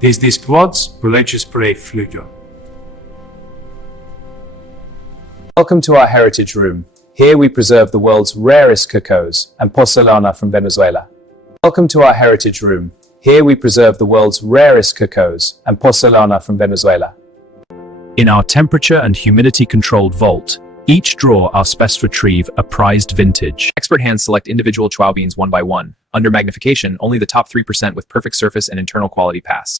Desde explodes, religious pre flujo. Welcome to our heritage room. Here we preserve the world's rarest cacos and porcelana from Venezuela. Welcome to our heritage room. Here we preserve the world's rarest cacos and porcelana from Venezuela. In our temperature and humidity controlled vault, each drawer our specs retrieve a prized vintage. Expert hands select individual chow beans one by one. Under magnification, only the top 3% with perfect surface and internal quality pass.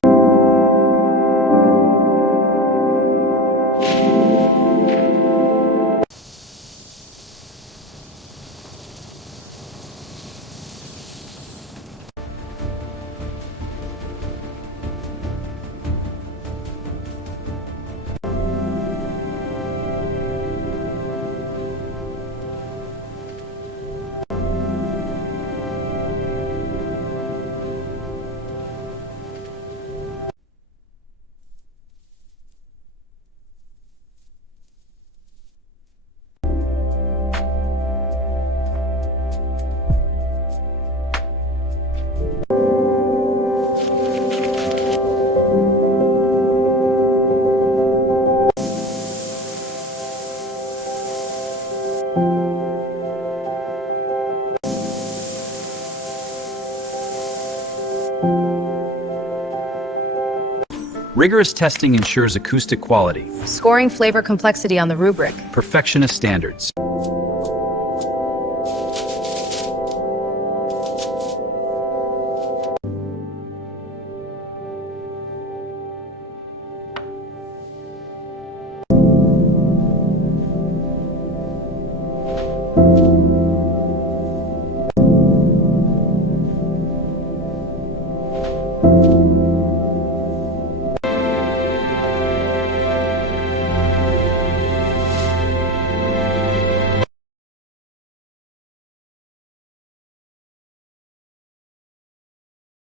Rigorous testing ensures acoustic quality, Scoring flavor complexity on the rubric. perfectionist standards.